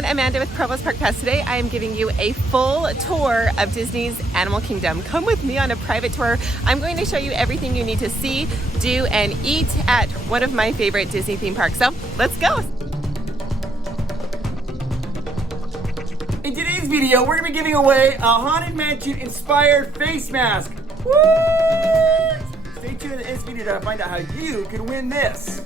everyone, Amanda with Provost Park Pass. Today I am giving you a full tour of Disney's Animal Kingdom. Come with me on a private tour. I'm going to show you everything you need to see, do, and eat at one of my favorite Disney theme parks. So let's go. In today's video, we're going to be giving away a Haunted Mansion inspired face mask. Woo! Stay tuned in this video to find out how you can win this.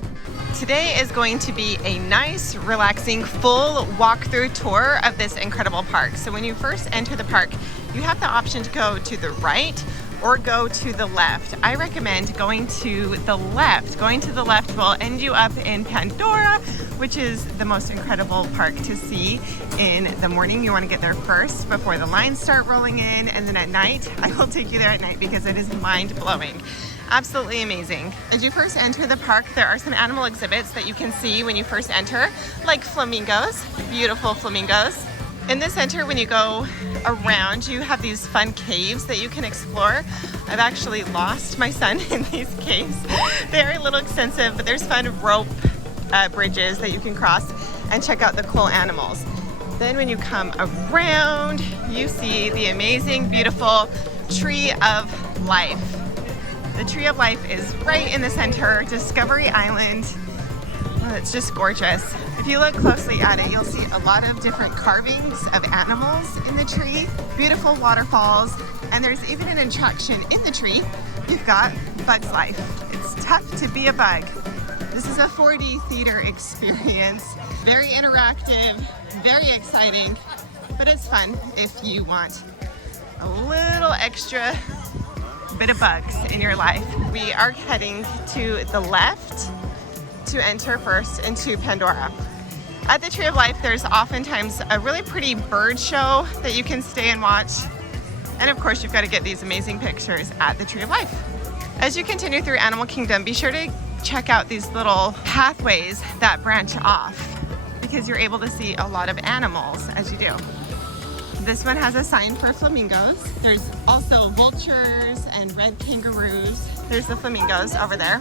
Today is going to be a nice, relaxing, full walkthrough tour of this incredible park. So when you first enter the park, you have the option to go to the right or go to the left. I recommend going to the left. Going to the left will end you up in Pandora, which is the most incredible park to see in the morning. You want to get there first before the lines start rolling in, and then at night, I will take you there at night because it is mind-blowing. Absolutely amazing. As you first enter the park, there are some animal exhibits that you can see when you first enter, like flamingos, beautiful flamingos. In the center, when you go around, you have these fun caves that you can explore. I've actually lost my son in these caves. They're a little extensive, but there's fun rope bridges that you can cross and check out the cool animals. Then when you come around, you see the amazing, beautiful Tree of Life. The Tree of Life is right in the center, Discovery Island. Oh, it's just gorgeous. If you look closely at it, you'll see a lot of different carvings of animals in the tree, beautiful waterfalls, and there's even an attraction in the tree. You've got Bug's Life. It's tough to be a bug. This is a 4D theater experience. Very interactive, very exciting, but it's fun if you want a little extra bit of bugs in your life. We are heading to the left to enter first into Pandora. At the Tree of Life, there's oftentimes a really pretty bird show that you can stay and watch. And of course, you've got to get these amazing pictures at the Tree of Life. As you continue through Animal Kingdom, be sure to check out these little pathways that branch off because you're able to see a lot of animals as you do. This one has a sign for flamingos. There's also vultures and red kangaroos. There's the flamingos over there.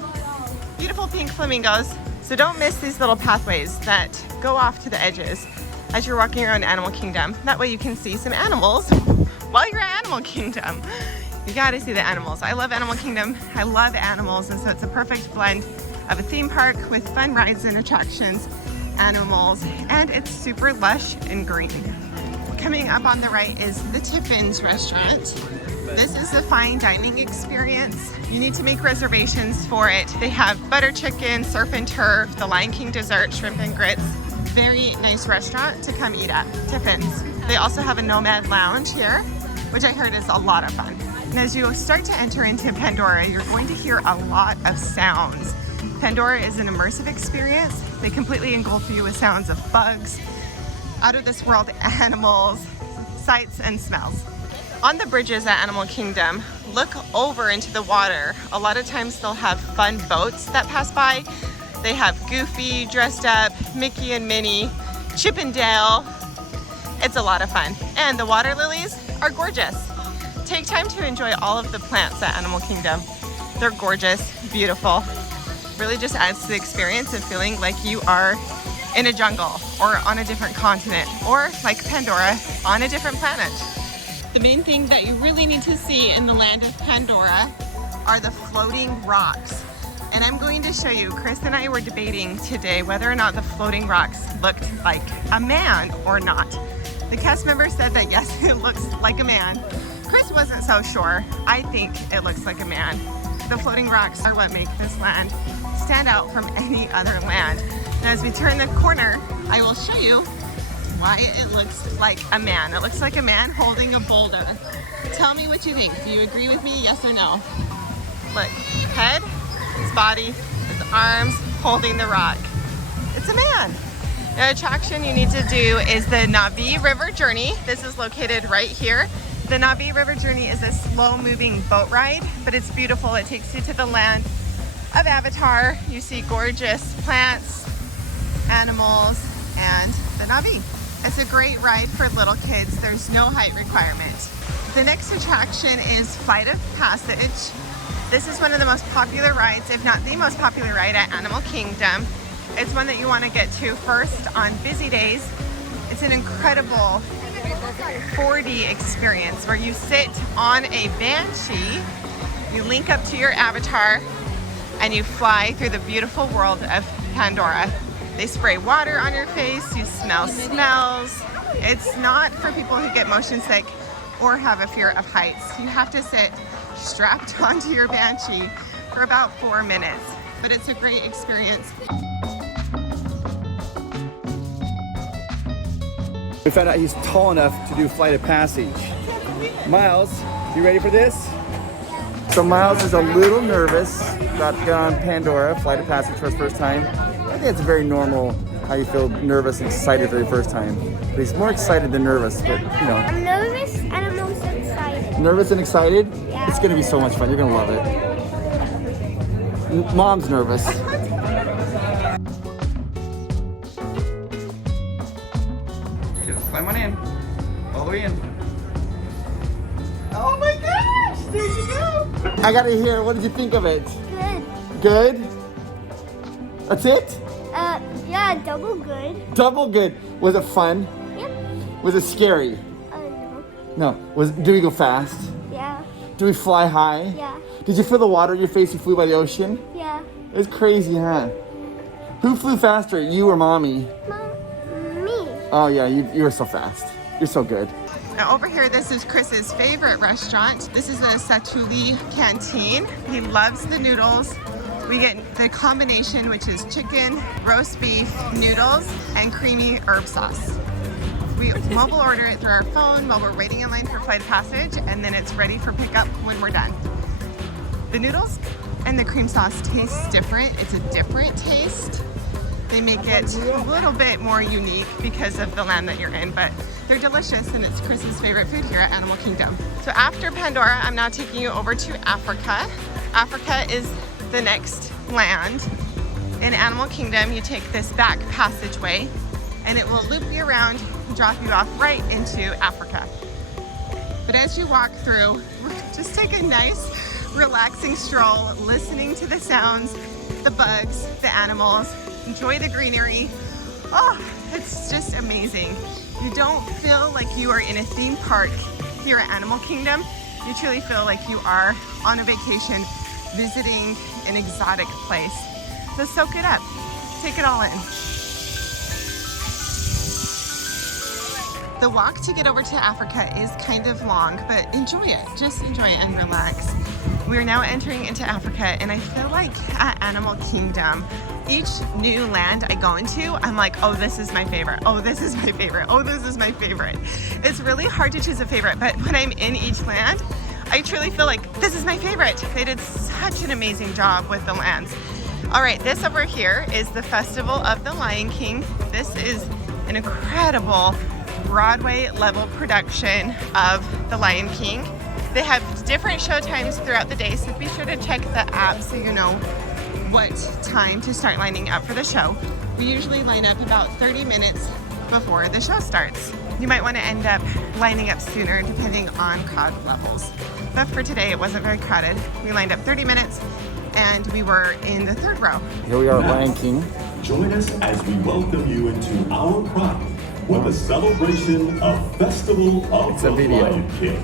Beautiful pink flamingos. So don't miss these little pathways that go off to the edges as you're walking around Animal Kingdom. That way you can see some animals while you're at Animal Kingdom. You gotta see the animals. I love Animal Kingdom. I love animals, and so it's a perfect blend of a theme park with fun rides and attractions, animals, and it's super lush and green. Coming up on the right is the Tiffin's restaurant. This is a fine dining experience. You need to make reservations for it. They have butter chicken, surf and turf, the Lion King dessert, shrimp and grits. Very nice restaurant to come eat at, Tiffin's. They also have a Nomad Lounge here, which I heard is a lot of fun. And as you start to enter into Pandora, you're going to hear a lot of sounds. Pandora is an immersive experience. They completely engulf you with sounds of bugs, out of this world animals, sights and smells. On the bridges at Animal Kingdom, look over into the water. A lot of times they'll have fun boats that pass by. They have Goofy dressed up, Mickey and Minnie, Chip and Dale. It's a lot of fun. And the water lilies are gorgeous. Take time to enjoy all of the plants at Animal Kingdom. They're gorgeous, beautiful. Really just adds to the experience of feeling like you are in a jungle or on a different continent, or like Pandora, on a different planet. The main thing that you really need to see in the land of Pandora are the floating rocks. And I'm going to show you, Chris and I were debating today whether or not the floating rocks looked like a man or not. The cast member said that yes, it looks like a man. Chris wasn't so sure. I think it looks like a man. The floating rocks are what make this land stand out from any other land. And as we turn the corner, I will show you why it looks like a man. It looks like a man holding a boulder. Tell me what you think. Do you agree with me, yes or no? Look, head, his body, his arms holding the rock. It's a man. The attraction you need to do is the Na'vi River Journey. This is located right here. The Na'vi River Journey is a slow-moving boat ride, but it's beautiful. It takes you to the land of Avatar. You see gorgeous plants, animals, and the Na'vi. It's a great ride for little kids. There's no height requirement. The next attraction is Flight of Passage. This is one of the most popular rides, if not the most popular ride at Animal Kingdom. It's one that you want to get to first on busy days. It's an incredible 4D experience where you sit on a banshee, you link up to your avatar, and you fly through the beautiful world of Pandora. They spray water on your face, you smell smells. It's not for people who get motion sick or have a fear of heights. You have to sit strapped onto your banshee for about 4 minutes, but it's a great experience. We found out he's tall enough to do Flight of Passage. Miles, you ready for this? So Miles is a little nervous about to get on Pandora, Flight of Passage for his first time. I think it's very normal how you feel nervous and excited for your first time. But he's more excited than nervous, but you know. I'm nervous and I'm also excited. Nervous and excited? Yeah. It's gonna be so much fun, you're gonna love it. Mom's nervous. Just climb on in, all the way in. Oh my gosh, there you go. I gotta hear, what did you think of it? Good. Good? That's it? Yeah, double good. Double good. Was it fun? Yep. Was it scary? No. No. Did we go fast? Yeah. Did we fly high? Yeah. Did you feel the water in your face? You flew by the ocean? Yeah. It was crazy, huh? Who flew faster, you or mommy? Me. Oh yeah, you were so fast. You're so good. Now over here, this is Chris's favorite restaurant. This is a Satuli canteen. He loves the noodles. We get the combination, which is chicken, roast beef, noodles, and creamy herb sauce. We mobile order it through our phone while we're waiting in line for Flight of Passage, and then it's ready for pickup when we're done. The noodles and the cream sauce taste different. It's a different taste. They make it a little bit more unique because of the land that you're in, but they're delicious, and it's Chris's favorite food here at Animal Kingdom. So after Pandora, I'm now taking you over to Africa. Africa is the next land. In Animal Kingdom, you take this back passageway, and it will loop you around and drop you off right into Africa. But as you walk through, just take a nice, relaxing stroll, listening to the sounds, the bugs, the animals, enjoy the greenery. Oh, it's just amazing. You don't feel like you are in a theme park here at Animal Kingdom. You truly feel like you are on a vacation visiting an exotic place. So soak it up, take it all in. The walk to get over to Africa is kind of long, but enjoy it. Just enjoy it and relax. We are now entering into Africa, and I feel like at Animal Kingdom, each new land I go into, I'm like, oh, this is my favorite. Oh, this is my favorite. Oh, this is my favorite. It's really hard to choose a favorite, but when I'm in each land, I truly feel like this is my favorite. They did such an amazing job with the lands. All right, this over here is the Festival of the Lion King. This is an incredible Broadway level production of the Lion King. They have different show times throughout the day, so be sure to check the app so you know what time to start lining up for the show. We usually line up about 30 minutes before the show starts. You might want to end up lining up sooner depending on crowd levels. But for today, it wasn't very crowded. We lined up 30 minutes and we were in the third row. Here we are at Lion King. Join us as we welcome you into our pride with a celebration of Festival of the Lion King.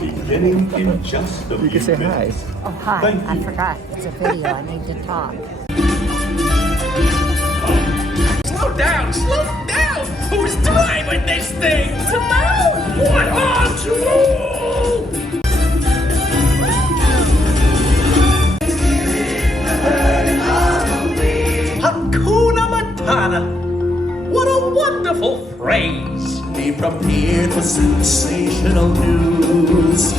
Beginning in just a few minutes. You can say hi. Oh, hi. Thank I you. forgot. It's a video. I need to talk. Slow down! Slow down! Who's driving this thing? Simone! What are you? Hakuna Matata! What a wonderful phrase! Be prepared for sensational news.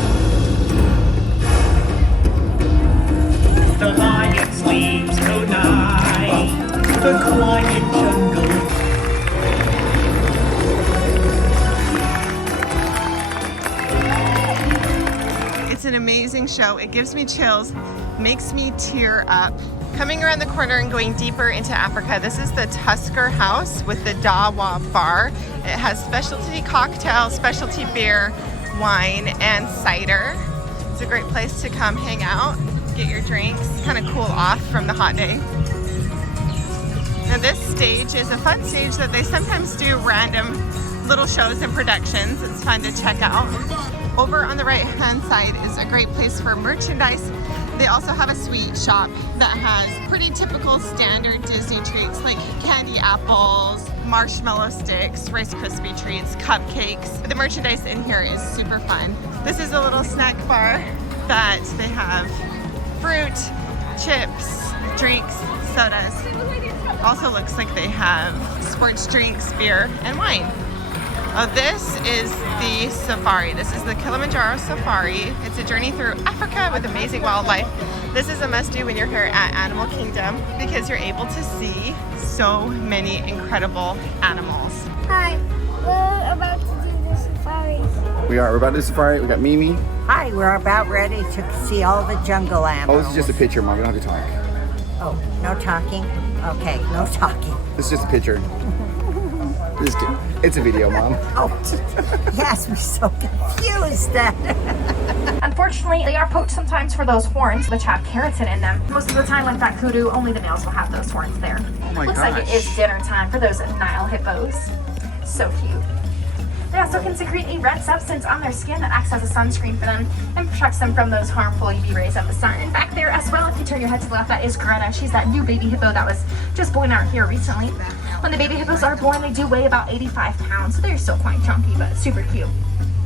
The lion sleeps tonight. The quiet jungle. It's an amazing show. It gives me chills, makes me tear up. Coming around the corner and going deeper into Africa, this is the Tusker House with the Dawa Bar. It has specialty cocktails, specialty beer, wine, and cider. It's a great place to come hang out, get your drinks, kind of cool off from the hot day. Now this stage is a fun stage that they sometimes do random little shows and productions. It's fun to check out. Over on the right hand side is a great place for merchandise. They also have a sweet shop that has pretty typical standard Disney treats like candy apples, marshmallow sticks, Rice Krispie treats, cupcakes. The merchandise in here is super fun. This is a little snack bar that they have fruit, chips, drinks, sodas. Also looks like they have sports drinks, beer, and wine. Oh, this is the safari. This is the Kilimanjaro Safari. It's a journey through Africa with amazing wildlife. This is a must-do when you're here at Animal Kingdom because you're able to see so many incredible animals. Hi, we're about to do the safari. We're about to do safari. We got Mimi. Hi, we're about ready to see all the jungle Oh, animals. this is just a picture, Mom. We don't have to talk. Oh, no talking? Okay, no talking. This is just a picture. It's a video, Mom. Oh, yes, we're so confused then. Unfortunately, they are poached sometimes for those horns, which have keratin in them. Most of the time when fat kudu, only the males will have those horns there. Oh my Looks gosh. like it is dinner time for those Nile hippos. So cute. They also can secrete a red substance on their skin that acts as a sunscreen for them and protects them from those harmful UV rays of the sun. In fact, there as well, if you turn your head to the left, that is Greta. She's that new baby hippo that was just born out here recently. When the baby hippos are born, they do weigh about 85 pounds, so they're still quite chunky, but super cute.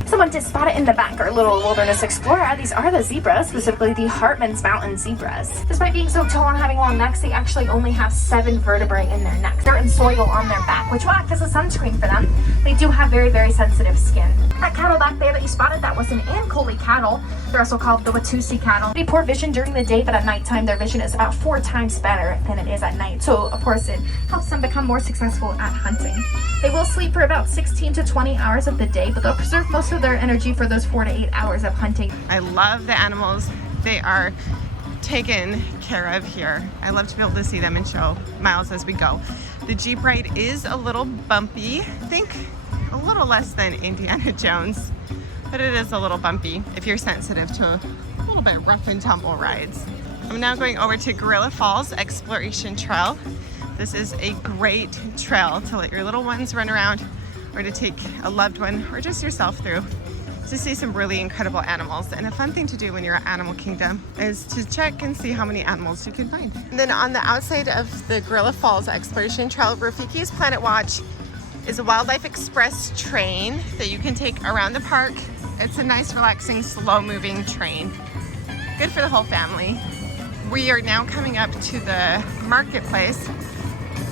Someone did spot it in the back, our little wilderness explorer. These are the zebras, specifically the Hartman's Mountain zebras. Despite being so tall and having long necks, they actually only have 7 vertebrae in their necks. They're in soil on their back, which will act as a sunscreen for them. They do have very, very sensitive skin. That cattle back there that you spotted, that was an Ankole cattle. They're also called the Watusi cattle. They have poor vision during the day, but at nighttime their vision is about 4 times better than it is at night. So of course it helps them become more successful at hunting. They will sleep for about 16 to 20 hours of the day, but they'll preserve most of their energy for those 4 to 8 hours of hunting. I love the animals. They are taken care of here. I love to be able to see them and show Miles as we go. The Jeep ride is a little bumpy. I think a little less than Indiana Jones, but it is a little bumpy if you're sensitive to a little bit rough and tumble rides. I'm now going over to Gorilla Falls Exploration Trail. This is a great trail to let your little ones run around or to take a loved one or just yourself through to see some really incredible animals. And a fun thing to do when you're at Animal Kingdom is to check and see how many animals you can find. And then on the outside of the Gorilla Falls Exploration Trail, Rafiki's Planet Watch is a Wildlife Express train that you can take around the park. It's a nice, relaxing, slow-moving train. Good for the whole family. We are now coming up to the marketplace,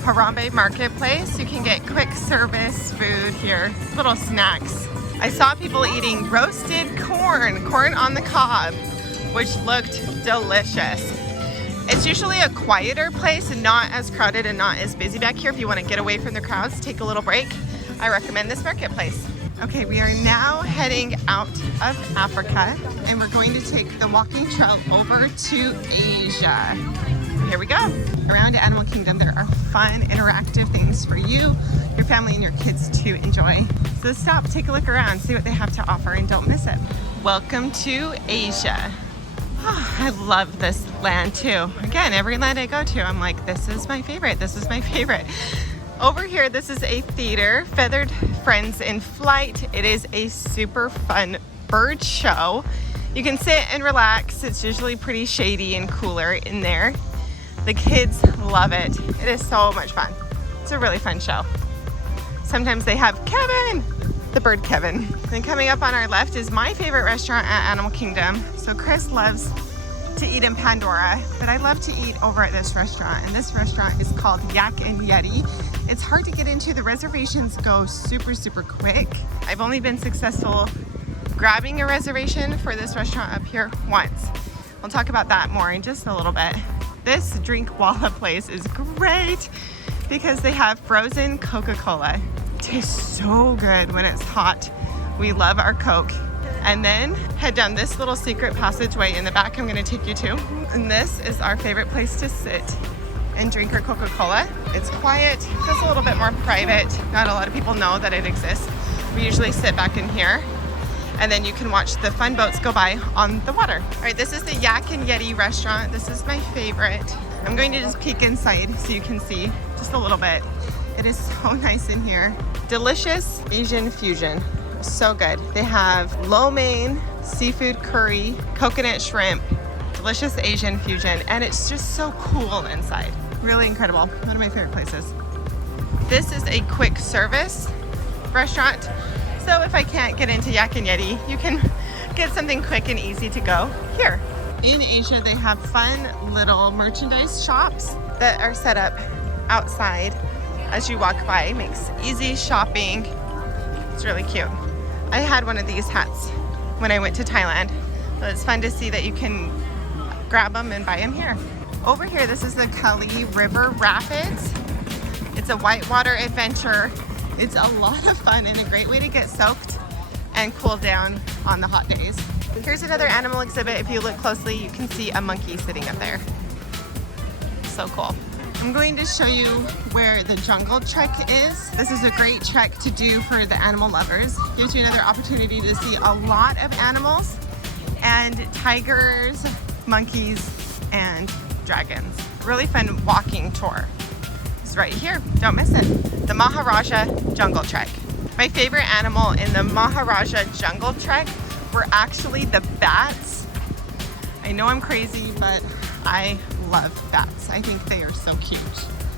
Harambe Marketplace. You can get quick service food here, little snacks. I saw people eating roasted corn on the cob, which looked delicious. It's usually a quieter place and not as crowded and not as busy back here. If you want to get away from the crowds, take a little break, I recommend this marketplace. Okay, we are now heading out of Africa and we're going to take the walking trail over to Asia. Here we go. Around Animal Kingdom, there are fun, interactive things for you, your family, and your kids to enjoy. So stop, take a look around, see what they have to offer, and don't miss it. Welcome to Asia. Oh, I love this land too. Again, every land I go to, I'm like, this is my favorite, this is my favorite. Over here, this is a theater, Feathered Friends in Flight. It is a super fun bird show. You can sit and relax. It's usually pretty shady and cooler in there. The kids love it. It is so much fun. It's a really fun show. Sometimes they have Kevin, the bird Kevin. Then coming up on our left is my favorite restaurant at Animal Kingdom. So Chris loves to eat in Pandora, but I love to eat over at this restaurant. And this restaurant is called Yak and Yeti. It's hard to get into. The reservations go super, super quick. I've only been successful grabbing a reservation for this restaurant up here once. We'll talk about that more in just a little bit. This Drink Walla place is great because they have frozen Coca-Cola. It tastes so good when it's hot. We love our Coke. And then head down this little secret passageway in the back I'm gonna take you to. And this is our favorite place to sit and drink our Coca-Cola. It's quiet, just a little bit more private. Not a lot of people know that it exists. We usually sit back in here and then you can watch the fun boats go by on the water. All right, this is the Yak and Yeti restaurant. This is my favorite. I'm going to just peek inside so you can see just a little bit. It is so nice in here. Delicious Asian fusion. So good. They have lo mein, seafood curry, coconut shrimp, delicious Asian fusion, and it's just so cool inside. Really incredible. One of my favorite places. This is a quick service restaurant. So if I can't get into Yak and Yeti, you can get something quick and easy to go here. In Asia, they have fun little merchandise shops that are set up outside as you walk by. It makes easy shopping. It's really cute. I had one of these hats when I went to Thailand. So it's fun to see that you can grab them and buy them here. Over here, this is the Kali River Rapids. It's a whitewater adventure. It's a lot of fun and a great way to get soaked and cool down on the hot days. Here's another animal exhibit. If you look closely, you can see a monkey sitting up there. So cool. I'm going to show you where the jungle trek is. This is a great trek to do for the animal lovers. Gives you another opportunity to see a lot of animals and tigers, monkeys, and dragons. Really fun walking tour. It's right here. Don't miss it. The Maharaja Jungle Trek. My favorite animal in the Maharaja Jungle Trek were actually the bats. I know I'm crazy, but I love bats. I think they are so cute.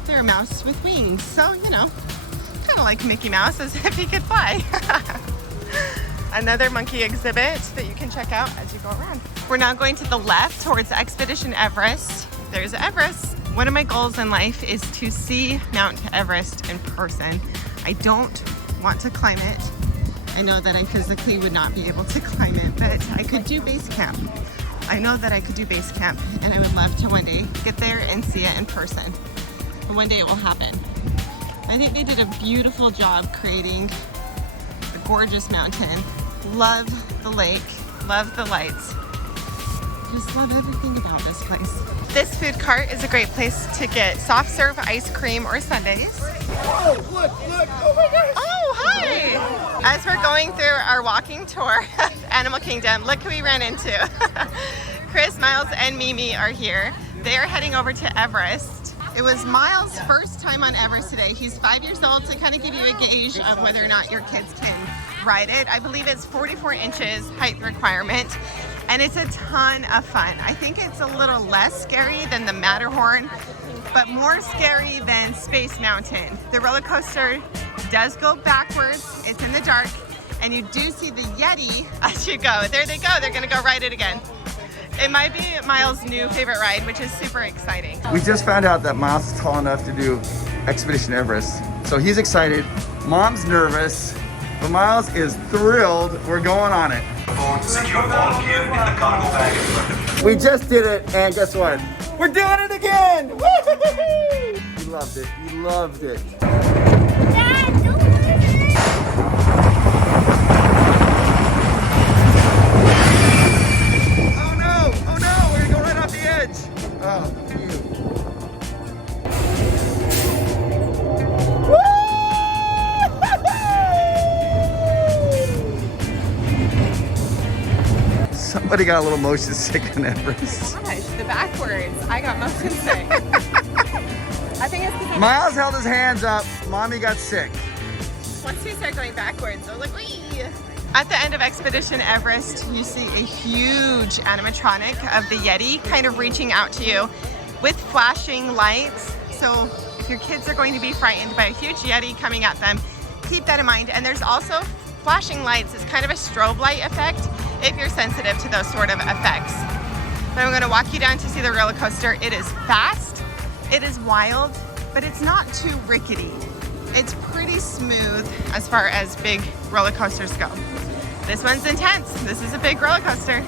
They're a mouse with wings, so you know, kind of like Mickey Mouse, as if he could fly. Another monkey exhibit that you can check out as you go around. We're now going to the left towards Expedition Everest. There's Everest. One of my goals in life is to see Mount Everest in person. I don't want to climb it. I know that I physically would not be able to climb it, but I could do base camp. I know that I could do base camp, and I would love to one day get there and see it in person. But one day it will happen. I think they did a beautiful job creating a gorgeous mountain. Love the lake, love the lights. Just love everything about this place. This food cart is a great place to get soft serve ice cream or sundaes. Whoa, look, oh my gosh. Oh, hi. As we're going through our walking tour of Animal Kingdom, look who we ran into. Chris, Miles, and Mimi are here. They are heading over to Everest. It was Miles' first time on Everest today. He's 5 years old, to kind of give you a gauge of whether or not your kids can ride it. I believe it's 44 inches height requirement, and it's a ton of fun. I think it's a little less scary than the Matterhorn, but more scary than Space Mountain. The roller coaster does go backwards. It's in the dark, and you do see the Yeti as you go. There they go. They're gonna go ride it again. It might be Miles' new favorite ride, which is super exciting. We just found out that Miles is tall enough to do Expedition Everest. So he's excited. Mom's nervous, but Miles is thrilled. We're going on it. Secure all gear in the cargo bag in front of you. We just did it, and guess what? We're doing it again! Woo-hoo-hoo! He loved it. He loved it. Dad, don't lose it. Oh no! We're gonna go right off the edge. Oh, phew. Somebody got a little motion sick on Everest. Gosh, the backwards. I got motion sick. I think it's because Miles held his hands up. Mommy got sick. once we start going backwards, I was like, wee! At the end of Expedition Everest, you see a huge animatronic of the Yeti kind of reaching out to you with flashing lights. So if your kids are going to be frightened by a huge Yeti coming at them, keep that in mind. And there's also flashing lights. It's kind of a strobe light effect if you're sensitive to those sort of effects. But I'm gonna walk you down to see the roller coaster. It is fast, it is wild, but it's not too rickety. It's pretty smooth as far as big roller coasters go. This one's intense. This is a big roller coaster.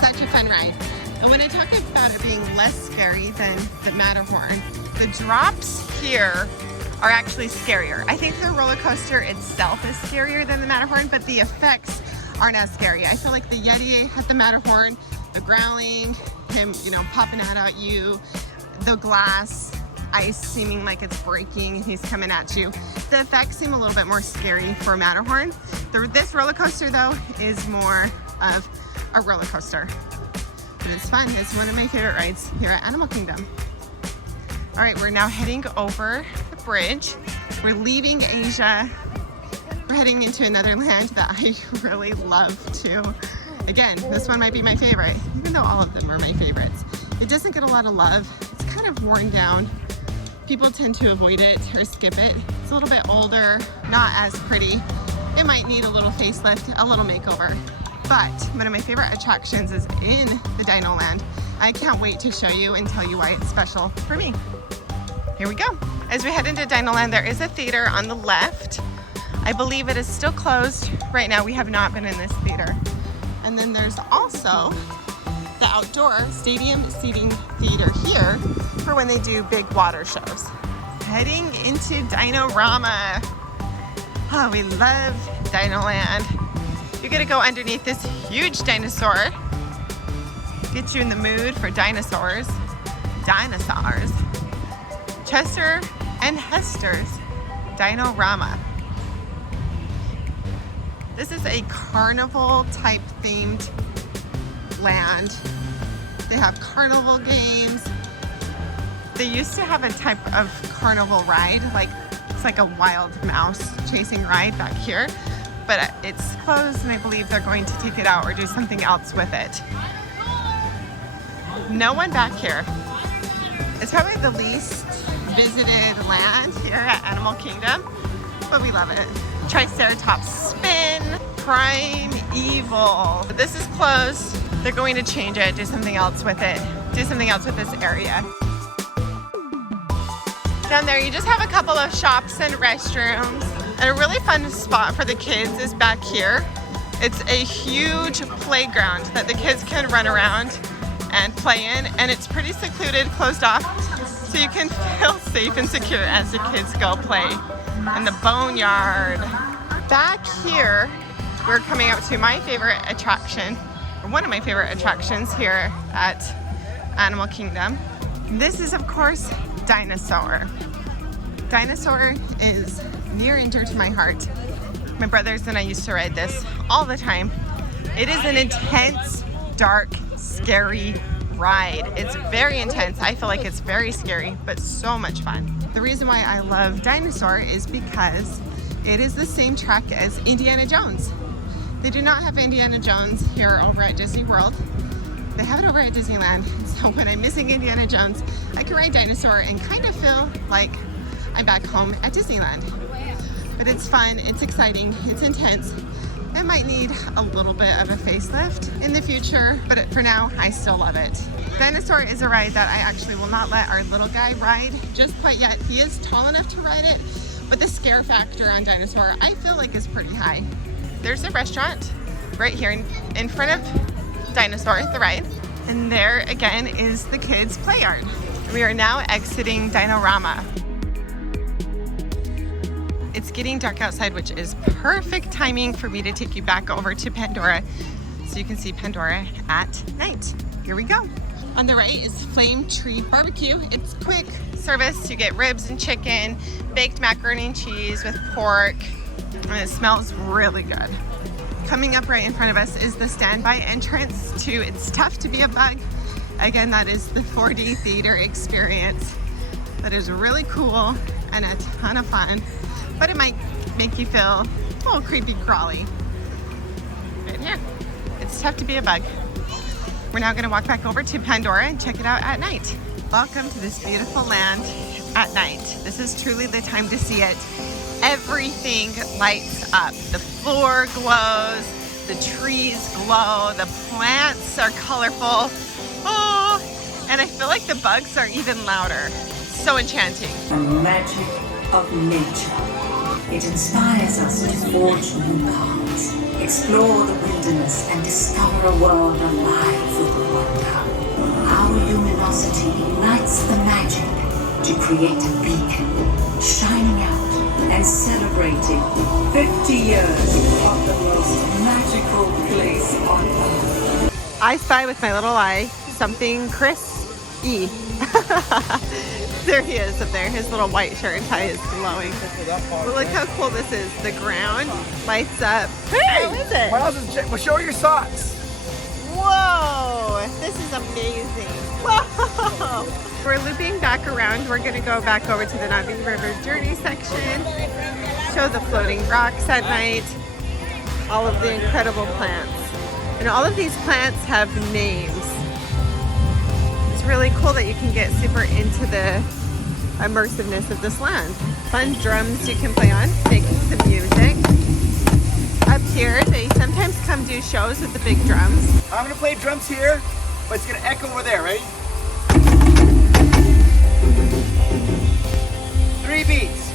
Such a fun ride. And when I talk about it being less scary than the Matterhorn, the drops here are actually scarier. I think the roller coaster itself is scarier than the Matterhorn, but the effects aren't as scary. I feel like the Yeti at the Matterhorn, the growling, him, popping out at you, the glass, ice seeming like it's breaking and he's coming at you. The effects seem a little bit more scary for Matterhorn. This roller coaster though is more of a roller coaster. but it's fun. It's one of my favorite rides here at Animal Kingdom. All right, we're now heading over the bridge. We're leaving Asia. We're heading into another land that I really love too. Again, this one might be my favorite, even though all of them are my favorites. It doesn't get a lot of love. It's kind of worn down. People tend to avoid it or skip it. It's a little bit older, not as pretty. It might need a little facelift, a little makeover. But one of my favorite attractions is in the DinoLand. I can't wait to show you and tell you why it's special for me. Here we go. As we head into DinoLand, there is a theater on the left. I believe it is still closed. Right now, we have not been in this theater. And then there's also the outdoor stadium seating theater here for when they do big water shows. Heading into Dinorama. Oh, we love DinoLand. You're gonna go underneath this huge dinosaur. Get you in the mood for dinosaurs. Dinosaurs. Chester and Hester's Dinorama. This is a carnival type themed land. They have carnival games. They used to have a type of carnival ride, like it's like a wild mouse chasing ride back here, but it's closed and I believe they're going to take it out or do something else with it. No one back here. It's probably the least visited land here at Animal Kingdom, but we love it. Triceratops Spin, Primeval. But this is closed. They're going to change it, do something else with it, do something else with this area. Down there, you just have a couple of shops and restrooms. And a really fun spot for the kids is back here. It's a huge playground that the kids can run around and play in. And it's pretty secluded, closed off, so you can feel safe and secure as the kids go play in the boneyard. Back here, we're coming up to my favorite attraction, or one of my favorite attractions here at Animal Kingdom. This is, of course, Dinosaur. Dinosaur is near and dear to my heart. My brothers and I used to ride this all the time. It is an intense, dark, scary ride. It's very intense. I feel like it's very scary, but so much fun. The reason why I love Dinosaur is because it is the same track as Indiana Jones. They do not have Indiana Jones here over at Disney World. They have it over at Disneyland. So when I'm missing Indiana Jones, I can ride Dinosaur and kind of feel like I'm back home at Disneyland. But it's fun, it's exciting, it's intense. It might need a little bit of a facelift in the future, but for now, I still love it. Dinosaur is a ride that I actually will not let our little guy ride just quite yet. He is tall enough to ride it, but the scare factor on Dinosaur, I feel like is pretty high. There's a restaurant right here in front of Dinosaur, the ride. And there again is the kids' play yard. We are now exiting Dinorama. It's getting dark outside, which is perfect timing for me to take you back over to Pandora so you can see Pandora at night. Here we go. On the right is Flame Tree Barbecue. It's quick service. You get ribs and chicken, baked macaroni and cheese with pork, and it smells really good. Coming up right in front of us is the standby entrance to It's Tough to Be a Bug. Again, that is the 4D theater experience. That is really cool and a ton of fun, but it might make you feel a little creepy crawly. Right here. It's tough to be a bug. We're now going to walk back over to Pandora and check it out at night. Welcome to this beautiful land at night. This is truly the time to see it. Everything lights up. The floor glows, the trees glow, the plants are colorful. Oh, and I feel like the bugs are even louder. So enchanting. The magic of nature. It inspires us to forge new paths, explore the wilderness, and discover a world alive with wonder. Our luminosity ignites the magic to create a beacon, shining out and celebrating 50 years of the most magical place on earth. I spy with my little eye something Chris E. There he is up there. His little white shirt and tie is glowing. But look how cool this is. The ground lights up. Hey! How is it? Miles is well, show your socks. Whoa, this is amazing. Whoa. We're looping back around. We're gonna go back over to the Natalie River Journey section, show the floating rocks at night, all of the incredible plants. And all of these plants have names. It's really cool that you can get super into the immersiveness of this land. Fun drums you can play on, making some music. Up here, they sometimes come do shows with the big drums. I'm gonna play drums here, but it's gonna echo over there, ready? 3 beats.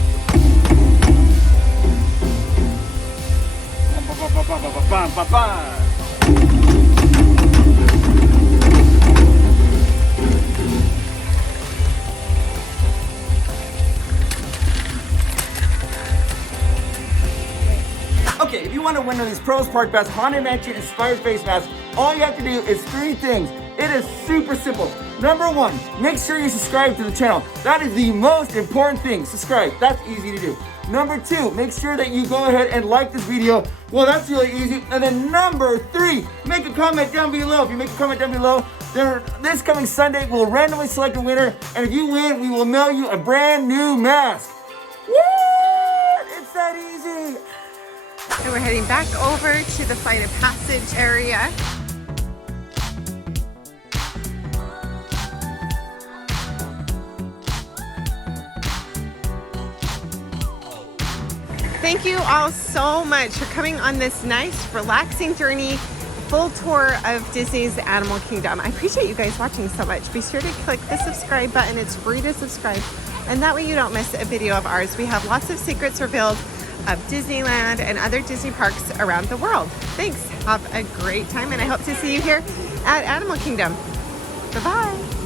Okay, if you want to win one of these Provost Park Best Haunted Mansion inspired face masks, all you have to do is 3 things. It is super simple. Number 1, make sure you subscribe to the channel. That is the most important thing. Subscribe. That's easy to do. Number 2, make sure that you go ahead and like this video. Well, that's really easy. And then number 3, make a comment down below. If you make a comment down below, then this coming Sunday, we'll randomly select a winner. And if you win, we will mail you a brand new mask. What? It's that easy. And we're heading back over to the Flight of Passage area. Thank you all so much for coming on this nice, relaxing journey, full tour of Disney's Animal Kingdom. I appreciate you guys watching so much. Be sure to click the subscribe button. It's free to subscribe, and that way you don't miss a video of ours. We have lots of secrets revealed of Disneyland and other Disney parks around the world. Thanks. Have a great time, and I hope to see you here at Animal Kingdom. Bye-bye.